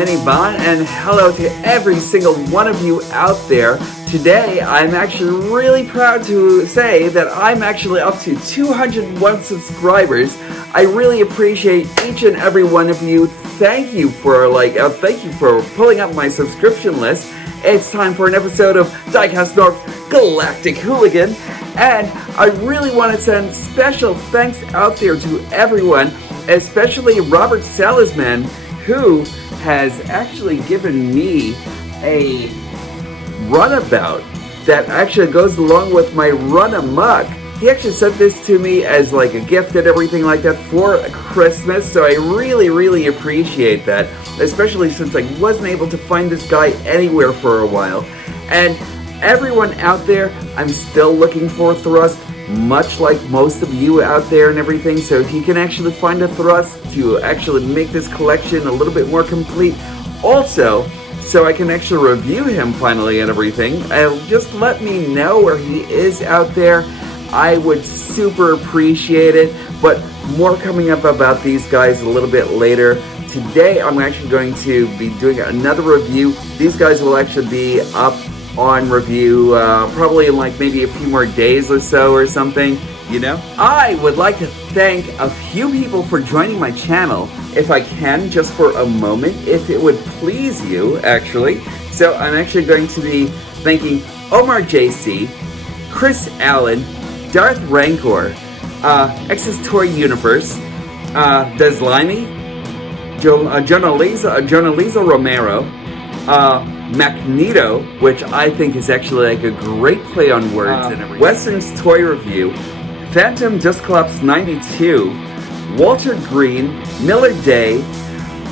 Minibon, and hello to every single one of you out there. Today, I'm actually really proud to say that I'm actually up to 201 subscribers. I really appreciate each and every one of you. Thank you for pulling up my subscription list. It's time for an episode of DIECAST NORBZ Galactic Hooligan, and I really want to send special thanks out there to everyone, especially Robert Salisman, who has actually given me a runabout that actually goes along with my run amok. He actually sent this to me as like a gift and everything like that for Christmas, so I really appreciate that, especially since I wasn't able to find this guy anywhere for a while. And everyone out there, I'm still looking for thrust, much like most of you out there and everything, so if you can actually find a thrust to actually make this collection a little bit more complete, also so I can actually review him finally and everything, just let me know where he is out there. I would super appreciate it, but more coming up about these guys a little bit later. Today I'm actually going to be doing another review. These guys will actually be up on review probably in like maybe a few more days or so or something, you know. I would like to thank a few people for joining my channel, if I can, just for a moment, if it would please you, actually. So I'm actually going to be thanking Omar JC, Chris Allen, Darth Rancor, X's Toy Universe, Deslimy, Jonaliza Romero, Magneto, which I think is actually like a great play on words and everything. Western's Toy Review, Phantom Dusclops 92, Walter Green, Miller Day,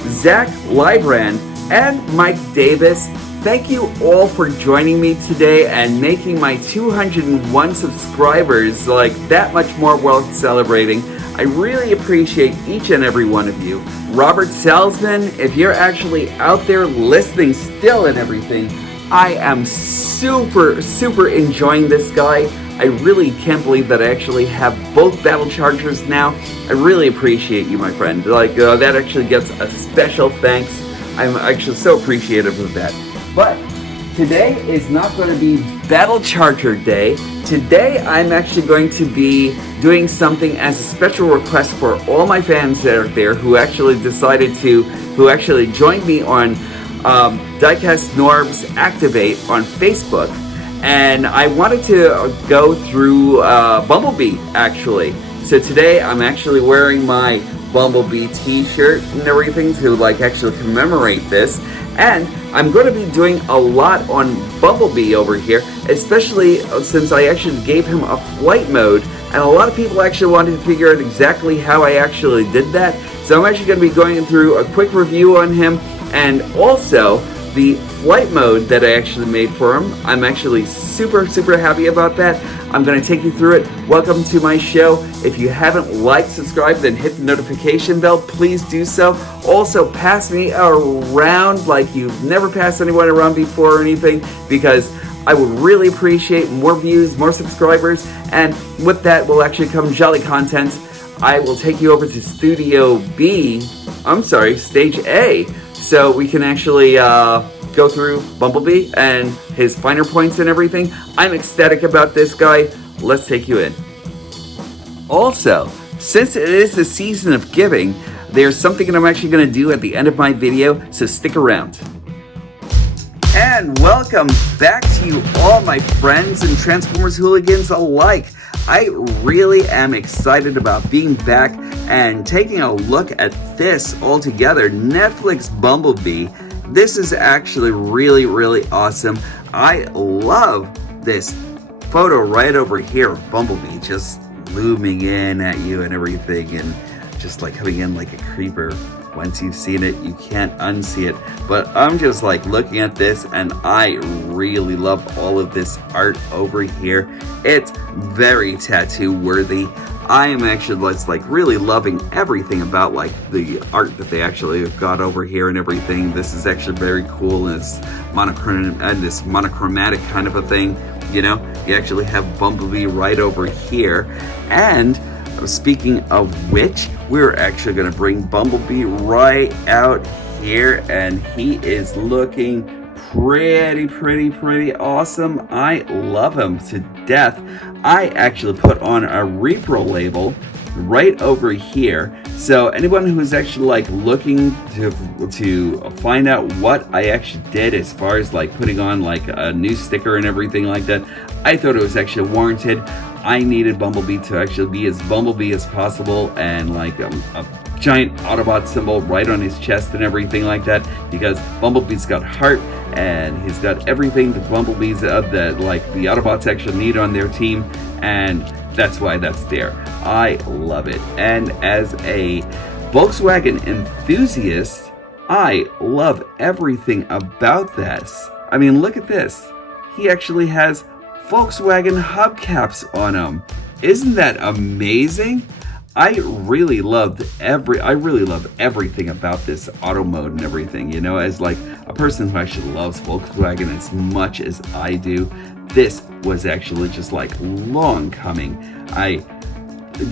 Zach Librand, and Mike Davis. Thank you all for joining me today and making my 201 subscribers like that much more worth celebrating. I really appreciate each and every one of you. Robert Salzman, if you're actually out there listening still and everything, I am super enjoying this guy. I really can't believe that I actually have both battle chargers now. I really appreciate you, my friend. That actually gets a special thanks. I'm actually so appreciative of that. But today is not going to be Battle Charger Day. Today I'm actually going to be doing something as a special request for all my fans out there who actually who actually joined me on DIECAST NORBZ Activate on Facebook. And I wanted to go through Bumblebee, actually. So today I'm actually wearing my Bumblebee t-shirt and everything to actually commemorate this. And I'm going to be doing a lot on Bumblebee over here, especially since I actually gave him a flight mode, and a lot of people actually wanted to figure out exactly how I actually did that. So I'm actually going to be going through a quick review on him, and also the flight mode that I actually made for him. I'm actually super happy about that. I'm going to take you through it. Welcome to my show. If you haven't liked, subscribed, then hit the notification bell. Please do so. Also, pass me around like you've never passed anyone around before or anything, because I would really appreciate more views, more subscribers, and with that will actually come jolly content. I will take you over to Stage A, so we can actually go through Bumblebee and his finer points and everything. I'm ecstatic about this guy. Let's take you in. Also, since it is the season of giving, there's something that I'm actually going to do at the end of my video, so stick around. And welcome back to you all, my friends and Transformers hooligans alike. I really am excited about being back and taking a look at this all together. Netflix Bumblebee. This is actually really awesome. I love this photo right over here of Bumblebee just looming in at you and everything, and just coming in like a creeper. Once you've seen it, you can't unsee it. But I'm just looking at this, and I really love all of this art over here. It's very tattoo worthy. I am actually really loving everything about the art that they actually have got over here and everything. This is actually very cool, and it's monochromatic kind of a thing. You know, you actually have Bumblebee right over here. And speaking of which, we're actually going to bring Bumblebee right out here, and he is looking pretty awesome. I love him to death. I actually put on a repro label right over here, so anyone who's actually like looking to find out what I actually did as far as like putting on like a new sticker and everything like that, I thought it was actually warranted. I needed Bumblebee to actually be as Bumblebee as possible, and like a giant Autobot symbol right on his chest and everything like that, because Bumblebee's got heart and he's got everything that Bumblebee's that like the Autobots actually need on their team, and that's why that's there. I love it. And as a Volkswagen enthusiast, I love everything about this. I mean, look at this. He actually has Volkswagen hubcaps on him. Isn't that amazing? I really love everything about this auto mode and everything, you know, as like a person who actually loves Volkswagen as much as I do. This was actually just like long coming.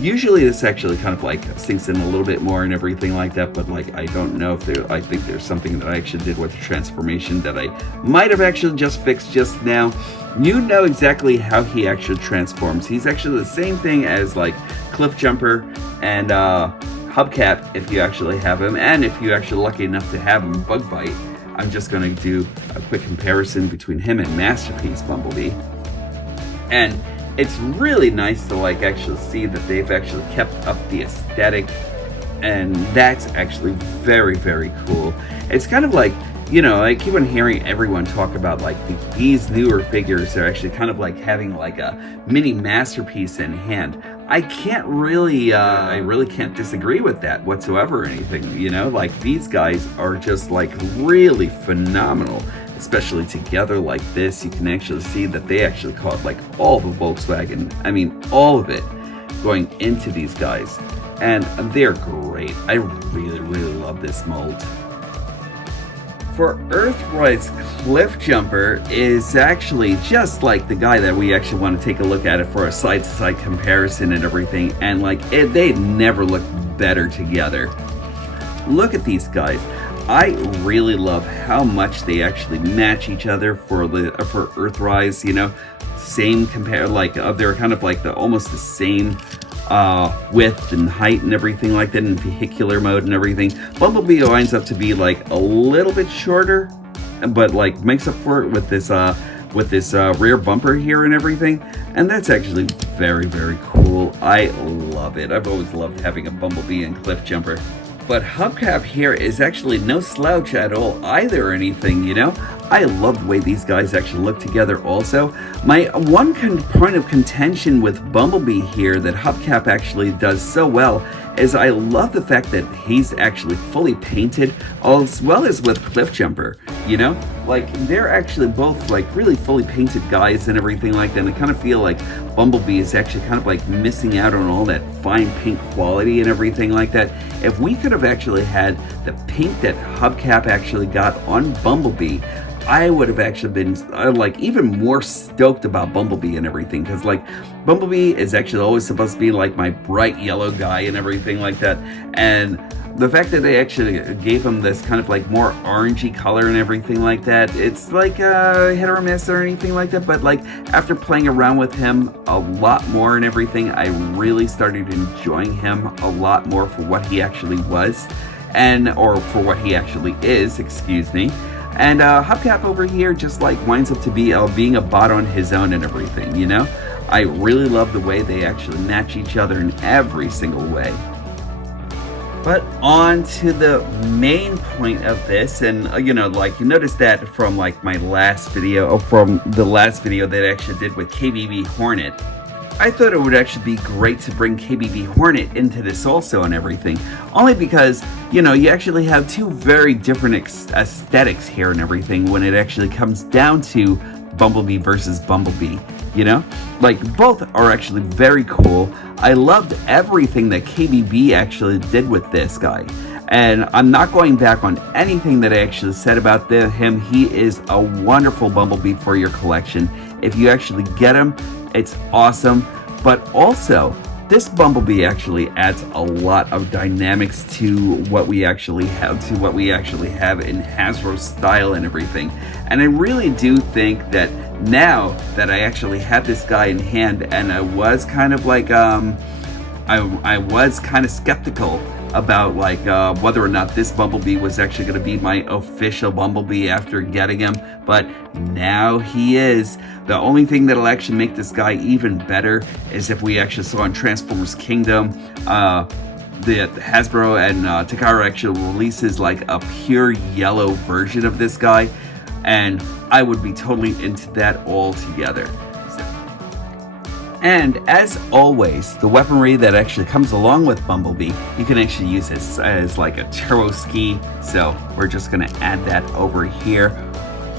Usually this actually kind of like sinks in a little bit more and everything like that, but like I don't know if I think there's something that I actually did with the transformation that I might have actually just fixed just now. You know exactly how he actually transforms. He's actually the same thing as like Cliff Jumper and Hubcap if you actually have him, and if you're actually lucky enough to have him, Bug Bite. I'm just going to do a quick comparison between him and Masterpiece Bumblebee. And it's really nice to like actually see that they've actually kept up the aesthetic, and that's actually very cool. It's kind of like, you know, I keep on hearing everyone talk about like these newer figures are actually kind of like having like a mini masterpiece in hand. I really can't disagree with that whatsoever or anything, you know, like these guys are just like really phenomenal, especially together like this. You can actually see that they actually caught like all the Volkswagen, I mean all of it going into these guys, and they're great. I really love this mold. For Earthrise Cliff Jumper is actually just like the guy that we actually want to take a look at it for a side-to-side comparison and everything, and like they never look better together. Look at these guys. I really love how much they actually match each other for Earthrise, you know, they're kind of like almost the same width and height and everything like that in vehicular mode and everything. Bumblebee winds up to be like a little bit shorter, but like makes up for it with this rear bumper here and everything, and that's actually very cool. I love it. I've always loved having a Bumblebee and Cliff Jumper. But Hubcap here is actually no slouch at all either or anything, you know? I love the way these guys actually look together also. My one point of contention with Bumblebee here that Hubcap actually does so well is I love the fact that he's actually fully painted as well as with Cliff Jumper, you know? Like, they're actually both like really fully painted guys and everything like that, and I kind of feel like Bumblebee is actually kind of like missing out on all that fine paint quality and everything like that. If we could have actually had the paint that Hubcap actually got on Bumblebee, I would have actually been like even more stoked about Bumblebee and everything, because like Bumblebee is actually always supposed to be like my bright yellow guy and everything like that, and the fact that they actually gave him this kind of like more orangey color and everything like that, it's like hit or miss or anything like that. But like after playing around with him a lot more and everything, I really started enjoying him a lot more for what he actually was, or for what he actually is, excuse me. And Hubcap over here just like winds up to be being a bot on his own and everything, you know? I really love the way they actually match each other in every single way. But on to the main point of this, and you know, like you noticed that from like my last video, from the last video that I actually did with KBB Hornet, I thought it would actually be great to bring KBB Hornet into this also and everything, only because, you know, you actually have two very different aesthetics here and everything when it actually comes down to Bumblebee versus Bumblebee, you know? Like, both are actually very cool. I loved everything that KBB actually did with this guy, and I'm not going back on anything that I actually said about him. He is a wonderful Bumblebee for your collection. If you actually get him, it's awesome. But also, this Bumblebee actually adds a lot of dynamics to what we actually have in Hasbro style and everything. And I really do think that now that I actually have this guy in hand, and I was kind of like I was kind of skeptical about like whether or not this Bumblebee was actually going to be my official Bumblebee after getting him, but now he is. The only thing that'll actually make this guy even better is if we actually saw in Transformers Kingdom, the Hasbro and Takara actually releases like a pure yellow version of this guy, and I would be totally into that altogether. And as always, the weaponry that actually comes along with Bumblebee, you can actually use this as like a turbo ski. So we're just going to add that over here.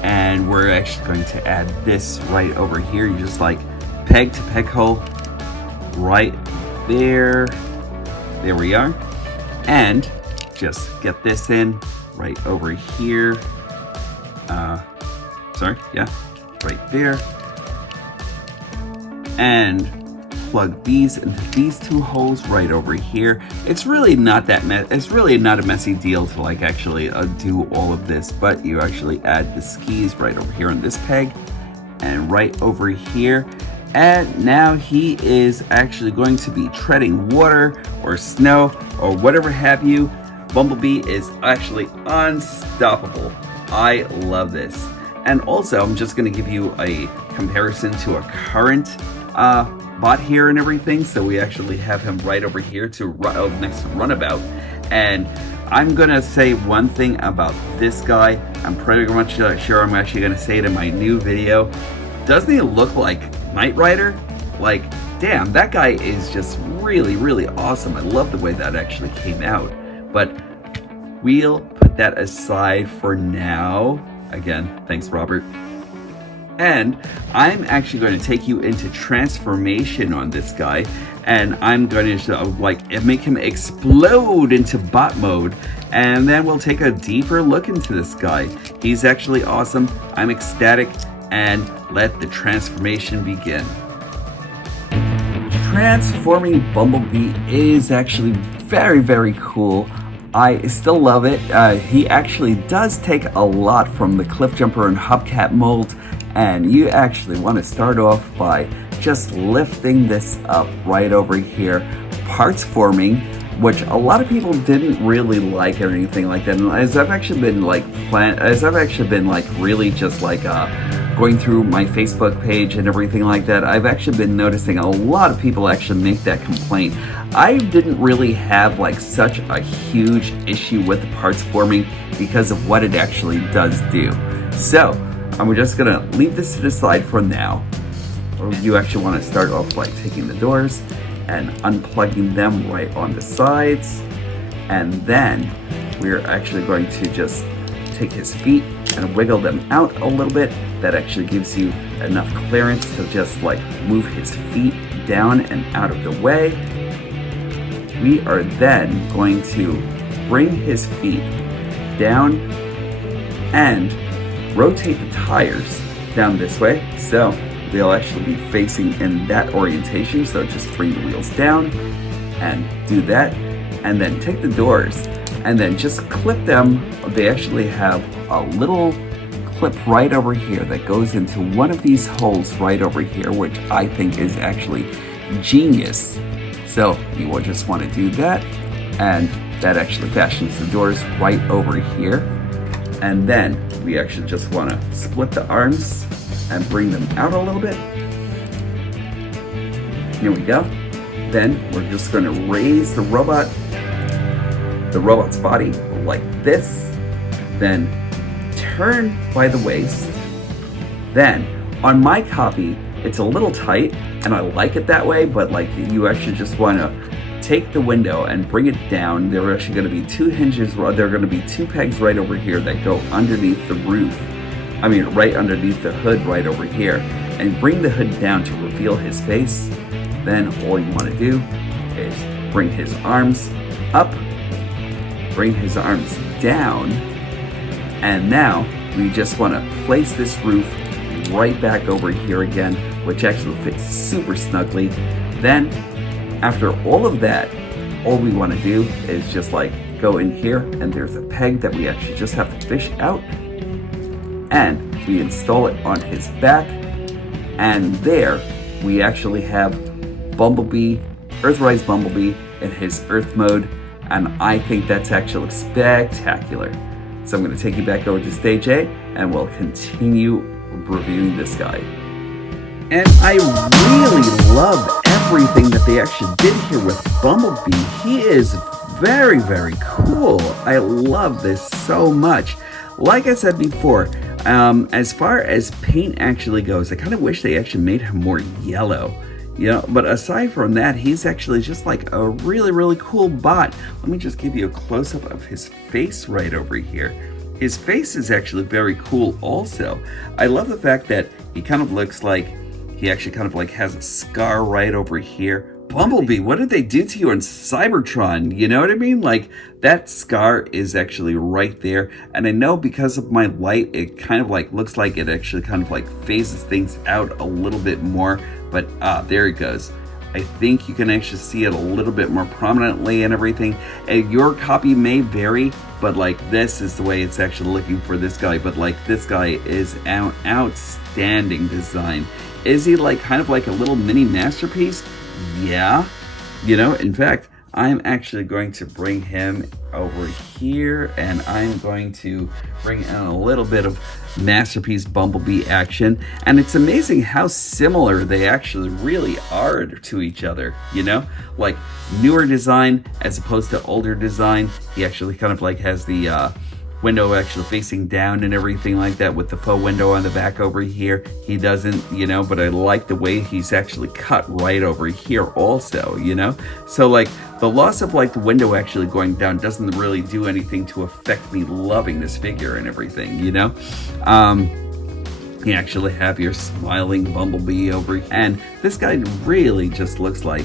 And we're actually going to add this right over here. You just like peg to peg hole right there. There we are. And just get this in right over here. Right there. And plug these into these two holes right over here. It's really not that it's really not a messy deal to like actually do all of this, but you actually add the skis right over here on this peg and right over here. And now he is actually going to be treading water or snow or whatever have you. Bumblebee is actually unstoppable. I love this. And also, I'm just going to give you a comparison to a current bot here and everything. So we actually have him right over here to next to Runabout. And I'm going to say one thing about this guy. I'm pretty much sure I'm actually going to say it in my new video. Doesn't he look like Knight Rider? Like, damn, that guy is just really, really awesome. I love the way that actually came out. But we'll put that aside for now. Again, thanks, Robert. And I'm actually going to take you into transformation on this guy, and I'm going to like make him explode into bot mode, and then we'll take a deeper look into this guy. He's actually awesome. I'm ecstatic, and let the transformation begin. Transforming Bumblebee is actually very, very cool. I still love it. He actually does take a lot from the Cliffjumper and Hubcap mold, and you actually want to start off by just lifting this up right over here, parts forming, which a lot of people didn't really like or anything like that. And as I've actually been really just like going through my Facebook page and everything like that, I've actually been noticing a lot of people actually make that complaint. I didn't really have like such a huge issue with the parts forming because of what it actually does do. So I'm just gonna leave this to the side for now. You actually want to start off by taking the doors and unplugging them right on the sides, and then we're actually going to just take his feet and wiggle them out a little bit. That actually gives you enough clearance to just like move his feet down and out of the way. We are then going to bring his feet down and rotate the tires down this way, so they'll actually be facing in that orientation. So just bring the wheels down and do that, and then take the doors and then just clip them. They actually have a little clip right over here that goes into one of these holes right over here, which I think is actually genius. So you will just want to do that, and that actually fashions the doors right over here. And then we actually just want to split the arms and bring them out a little bit. Here we go. Then we're just going to raise the robot's body like this. Then turn by the waist. Then on my copy, it's a little tight, and I like it that way, but like you actually just want to take the window and bring it down. There are actually going to be two hinges, there are going to be two pegs right over here that go underneath the roof. I mean, right underneath the hood right over here, and bring the hood down to reveal his face. Then all you want to do is bring his arms up, bring his arms down, and now we just want to place this roof right back over here again, which actually fits super snugly. Then After all of that, all we want to do is just like go in here, and there's a peg that we actually just have to fish out, and we install it on his back, and there we actually have Bumblebee, Earthrise Bumblebee in his Earth mode, and I think that's actually spectacular. So I'm going to take you back over to stage A, and we'll continue reviewing this guy. And I really love everything that they actually did here with Bumblebee. He is very, very cool. I love this so much. Like I said before, as far as paint actually goes, I kind of wish they actually made him more yellow. You know, but aside from that, he's actually just like a really, really cool bot. Let me just give you a close-up of his face right over here. His face is actually very cool also. I love the fact that he kind of looks like he actually kind of like has a scar right over here. Bumblebee, what did they do to you on Cybertron? You know what I mean? Like, that scar is actually right there. And I know because of my light, it kind of like looks like it actually kind of like phases things out a little bit more. But there it goes. I think you can actually see it a little bit more prominently and everything. And your copy may vary, but like this is the way it's actually looking for this guy. But like this guy is an outstanding design. Is he like kind of like a little mini masterpiece? Yeah. You know, in fact, I'm actually going to bring him over here, and I'm going to bring in a little bit of Masterpiece Bumblebee action. And it's amazing how similar they actually really are to each other, you know? Like, newer design as opposed to older design. He actually kind of like has the window actually facing down and everything like that with the faux window on the back over here. He doesn't, you know, but I like the way he's actually cut right over here also, you know? So like the loss of like the window actually going down doesn't really do anything to affect me loving this figure and everything, you know? You actually have your smiling Bumblebee over here. And this guy really just looks like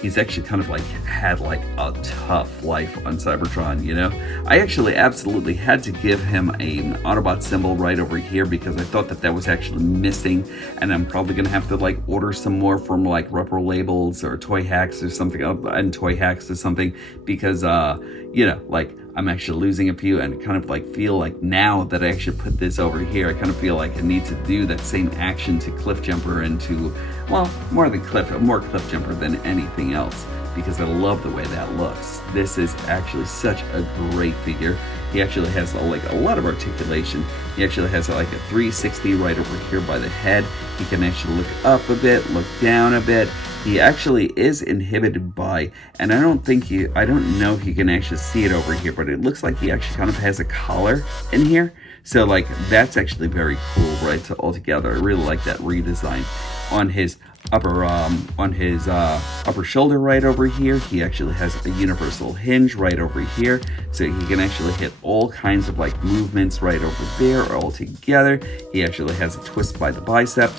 he's actually kind of like had like a tough life on Cybertron, you know? I actually absolutely had to give him an Autobot symbol right over here because I thought that that was actually missing, and I'm probably gonna have to like order some more from like Repro Labels or Toy Hacks or something, and Toy Hacks or something, because you know, like I'm actually losing a few, and kind of like feel like now that I actually put this over here, I kind of feel like I need to do that same action to Cliff Jumper and to, well, more Cliff Jumper than anything else, because I love the way that looks. This is actually such a great figure. He actually has like a lot of articulation. He actually has like a 360 right over here by the head. He can actually look up a bit, look down a bit. He actually is inhibited by, and I don't know if you can actually see it over here, but it looks like he actually kind of has a collar in here. So like that's actually very cool, right? So altogether, I really like that redesign. On his upper shoulder right over here, he actually has a universal hinge right over here, so he can actually hit all kinds of like movements right over there all together. He actually has a twist by the bicep.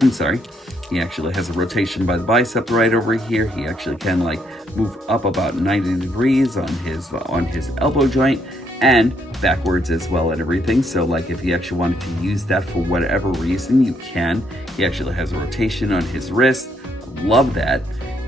I'm sorry. He actually has a rotation by the bicep right over here. He actually can like move up about 90 degrees on his elbow joint and backwards as well and everything. So like if you actually wanted to use that for whatever reason, you can. He actually has a rotation on his wrist. Love that.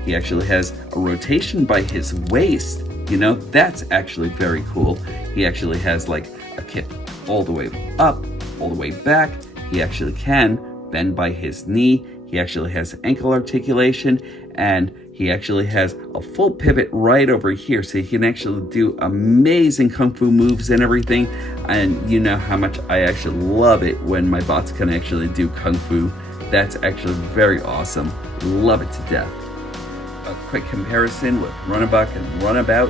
He actually has a rotation by his waist. You know, that's actually very cool. He actually has like a kick all the way up, all the way back. He actually can bend by his knee. He actually has ankle articulation, and he actually has a full pivot right over here, so he can actually do amazing kung fu moves and everything. And you know how much I actually love it when my bots can actually do kung fu. That's actually very awesome. Love it to death. A quick comparison with Runabuck and Runabout,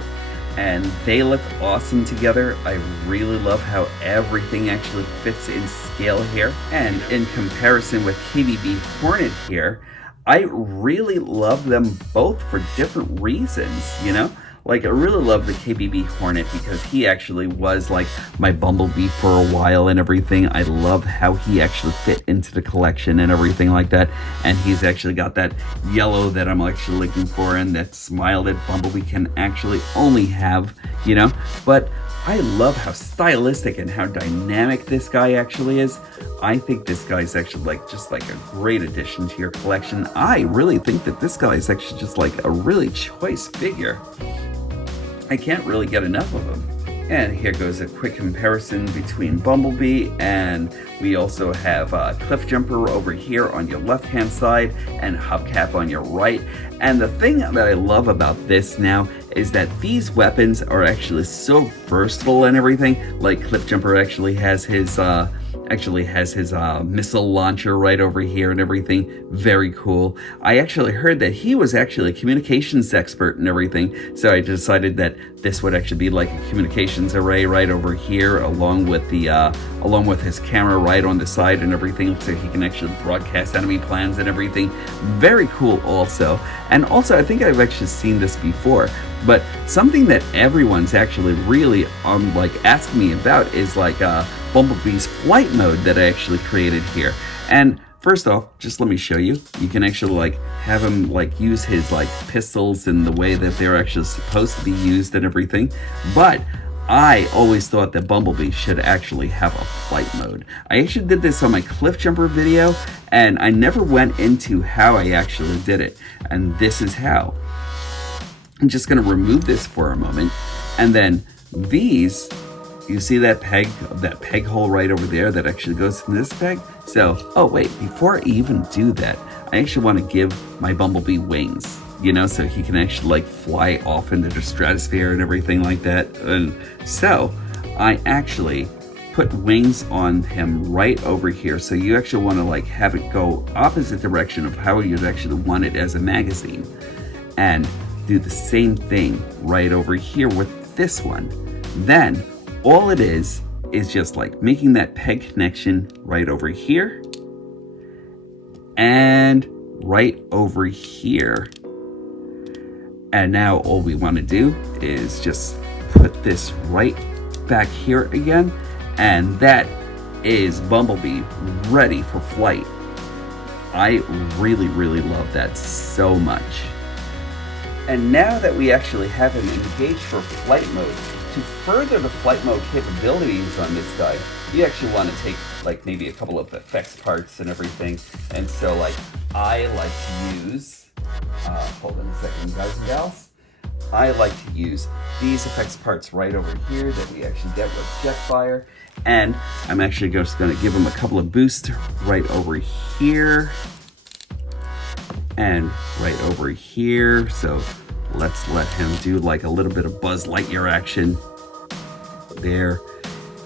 and they look awesome together. I really love how everything actually fits in scale here. And in comparison with KBB Hornet here, I really love them both for different reasons, you know? Like, I really love the KBB Hornet because he actually was like my Bumblebee for a while and everything. I love how he actually fit into the collection and everything like that. And he's actually got that yellow that I'm actually looking for, and that smile that Bumblebee can actually only have, you know? But I love how stylistic and how dynamic this guy actually is. I think this guy's actually like just like a great addition to your collection. I really think that this guy is actually just like a really choice figure. I can't really get enough of him. And here goes a quick comparison between Bumblebee, and we also have Cliffjumper over here on your left hand side and Hubcap on your right. And the thing that I love about this now is that these weapons are actually so versatile and everything. Like Cliffjumper actually has his missile launcher right over here and everything. Very cool. I actually heard that he was actually a communications expert and everything, so I decided that this would actually be like a communications array right over here, along with his camera right on the side and everything, so he can actually broadcast enemy plans and everything. Very cool also. And also, I think I've actually seen this before, but something that everyone's actually really asking me about is like Bumblebee's flight mode that I actually created here. And first off, just let me show you. You can actually like have him like use his like pistols in the way that they're actually supposed to be used and everything. But I always thought that Bumblebee should actually have a flight mode. I actually did this on my Cliffjumper video, and I never went into how I actually did it. And this is how. I'm just gonna remove this for a moment, and then these, you see that peg hole right over there that actually goes in this peg? So, oh wait, before I even do that, I actually want to give my Bumblebee wings, so he can actually like fly off into the stratosphere and everything like that. And so I actually put wings on him right over here. So you actually want to like have it go opposite direction of how you'd actually want it as a magazine. And do the same thing right over here with this one. Then all it is just like making that peg connection right over here and right over here. And now all we want to do is just put this right back here again, and that is Bumblebee ready for flight. I really, really love that so much. And now that we actually have him engaged for flight mode, to further the flight mode capabilities on this guy, you actually want to take like maybe a couple of effects parts and everything. And so like I like to use, hold on a second guys and gals, I like to use these effects parts right over here that we actually get with Jetfire. And I'm actually just going to give him a couple of boosts right over here and right over here. So let's let him do like a little bit of Buzz Lightyear action there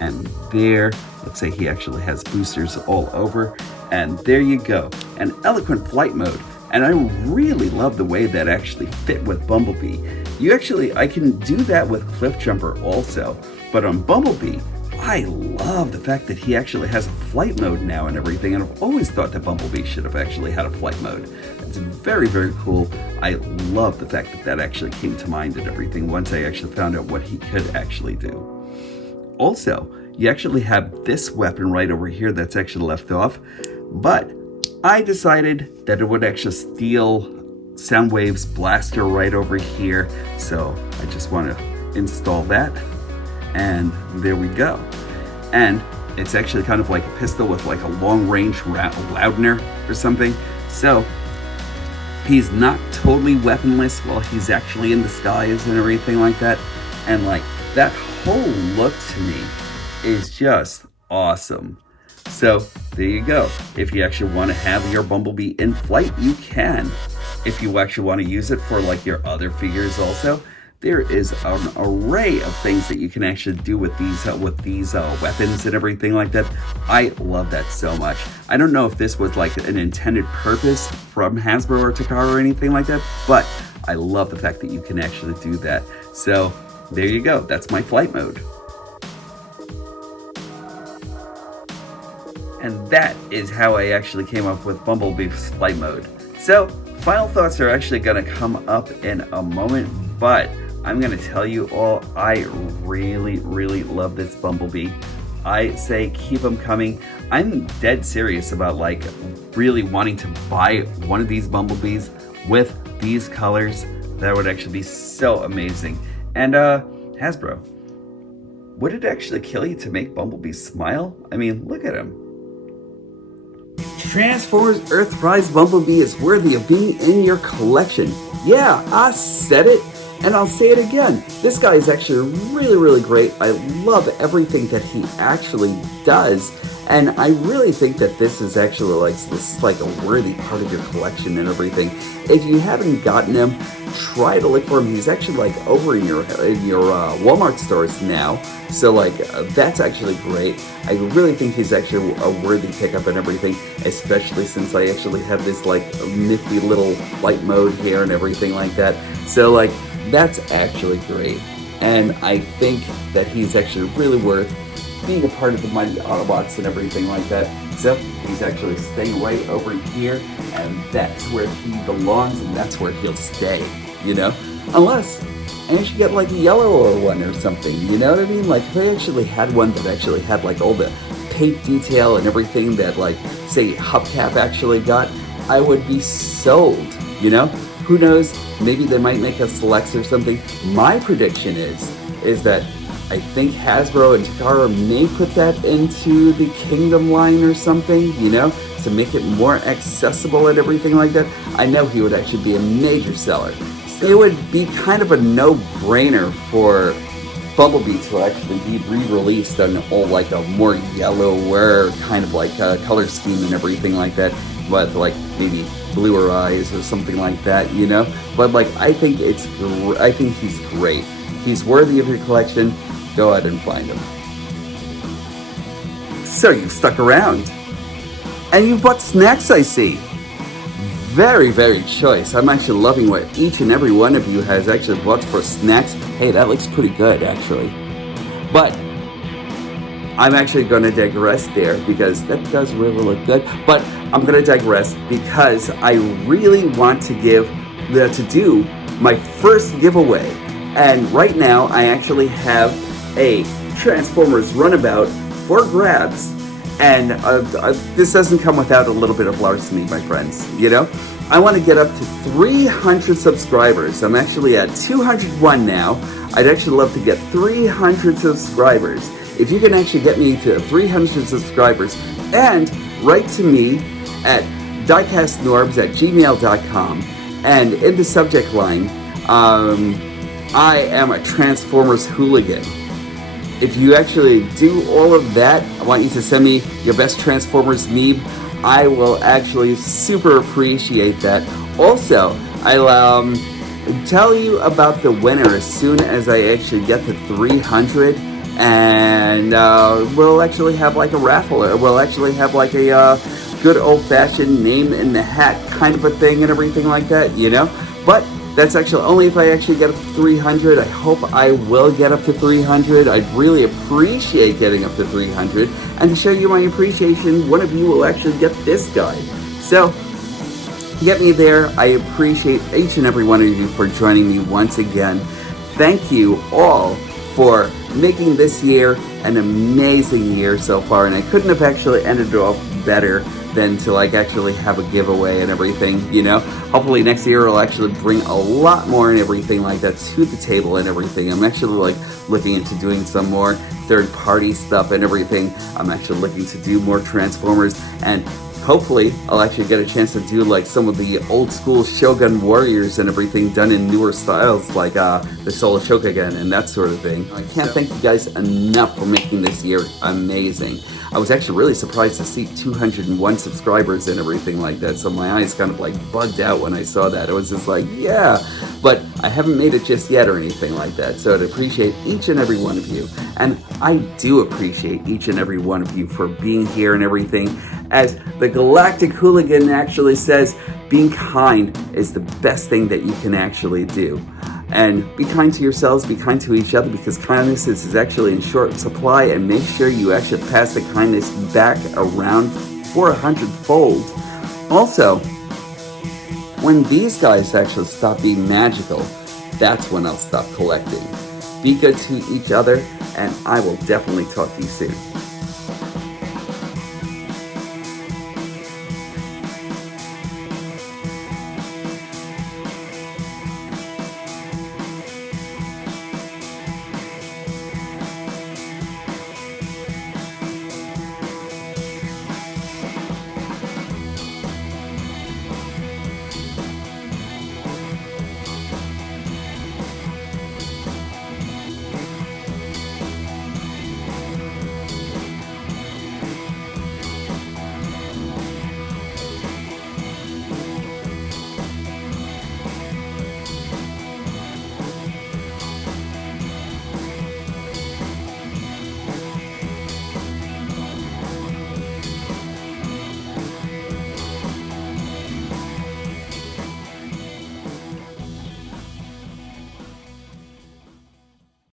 and there. Let's say he actually has boosters all over, and there you go, an eloquent flight mode. And I really love the way that actually fit with Bumblebee. I can do that with Cliffjumper also, but on Bumblebee, I love the fact that he actually has a flight mode now and everything, and I've always thought that Bumblebee should have actually had a flight mode. It's very, very cool. I love the fact that that actually came to mind and everything once I actually found out what he could actually do. Also, you actually have this weapon right over here that's actually left off, but I decided that it would actually steal Soundwave's blaster right over here, so I just want to install that, and there we go. And it's actually kind of like a pistol with like a long-range loudener or something, so he's not totally weaponless while he's actually in the skies and everything like that. And like that whole look to me is just awesome. So there you go. If you actually want to have your Bumblebee in flight, you can. If you actually want to use it for like your other figures also, there is an array of things that you can actually do with these weapons and everything like that. I love that so much. I don't know if this was like an intended purpose from Hasbro or Takara or anything like that, but I love the fact that you can actually do that. So there you go. That's my flight mode. And that is how I actually came up with Bumblebee's flight mode. So, final thoughts are actually going to come up in a moment, but I'm going to tell you all, I really, really love this Bumblebee. I say keep them coming. I'm dead serious about like really wanting to buy one of these Bumblebees with these colors. That would actually be so amazing. And Hasbro, would it actually kill you to make Bumblebee smile? I mean, look at him. Transformers Earthrise Bumblebee is worthy of being in your collection. Yeah, I said it, and I'll say it again. This guy is actually really great. I love everything that he actually does, and I really think that this is actually like a worthy part of your collection and everything. If you haven't gotten him, try to look for him. He's actually like over in your Walmart stores now, so like that's actually great. I really think he's actually a worthy pickup and everything, especially since I actually have this like nifty little flight mode here and everything like that. So like that's actually great, and I think that he's actually really worth being a part of the Mighty Autobots and everything like that. So he's actually staying right over here, and that's where he belongs, and that's where he'll stay, you know? Unless I actually get like a yellow one or something, you know what I mean? Like if I actually had one that actually had like all the paint detail and everything that like, say, Hubcap actually got, I would be sold, you know? Who knows? Maybe they might make us selects or something. My prediction is that I think Hasbro and Takara may put that into the Kingdom line or something, you know, to make it more accessible and everything like that. I know he would actually be a major seller. It would be kind of a no-brainer for Bumblebee to actually be re-released on all like a more yellower kind of like color scheme and everything like that, but like maybe bluer eyes or something like that, you know. But like I think he's great. He's worthy of your collection. Go ahead and find him. So you've stuck around, and you've bought snacks, I see. Very choice. I'm actually loving what each and every one of you has actually bought for snacks. Hey, that looks pretty good, actually. But I'm actually going to digress there because that does really look good. But I'm going to digress because I really want to do my first giveaway. And right now, I actually have a Transformers Runabout for grabs. And this doesn't come without a little bit of larceny, my friends, you know? I want to get up to 300 subscribers. I'm actually at 201 now. I'd actually love to get 300 subscribers. If you can actually get me to 300 subscribers and write to me at DIECASTNORBZ@gmail.com, and in the subject line, I am a Transformers hooligan. If you actually do all of that, I want you to send me your best Transformers meme. I will actually super appreciate that. Also, I'll tell you about the winner as soon as I actually get to 300, and we'll actually have like a raffle. We'll actually have like a good old-fashioned name in the hat kind of a thing and everything like that, you know? But that's actually only if I actually get up to 300. I hope I will get up to 300. I'd really appreciate getting up to 300. And to show you my appreciation, one of you will actually get this guy. So, get me there. I appreciate each and every one of you for joining me once again. Thank you all for making this year an amazing year so far. And I couldn't have actually ended it off better than to like actually have a giveaway and everything, you know. Hopefully next year I'll actually bring a lot more and everything like that to the table and everything. I'm actually like looking into doing some more third-party stuff and everything. I'm actually looking to do more Transformers, and hopefully I'll actually get a chance to do like some of the old school Shogun Warriors and everything done in newer styles, like the Soul Shokugan and that sort of thing. I can't thank you guys enough for making this year amazing. I was actually really surprised to see 201 subscribers and everything like that, so my eyes kind of like bugged out when I saw that. I was just like, yeah, but I haven't made it just yet or anything like that, so I'd appreciate each and every one of you. And I do appreciate each and every one of you for being here and everything. As the Galactic Hooligan actually says, being kind is the best thing that you can actually do. And be kind to yourselves, be kind to each other, because kindness is actually in short supply, and make sure you actually pass the kindness back around for 100-fold. Also, when these guys actually stop being magical, that's when I'll stop collecting. Be good to each other, and I will definitely talk to you soon.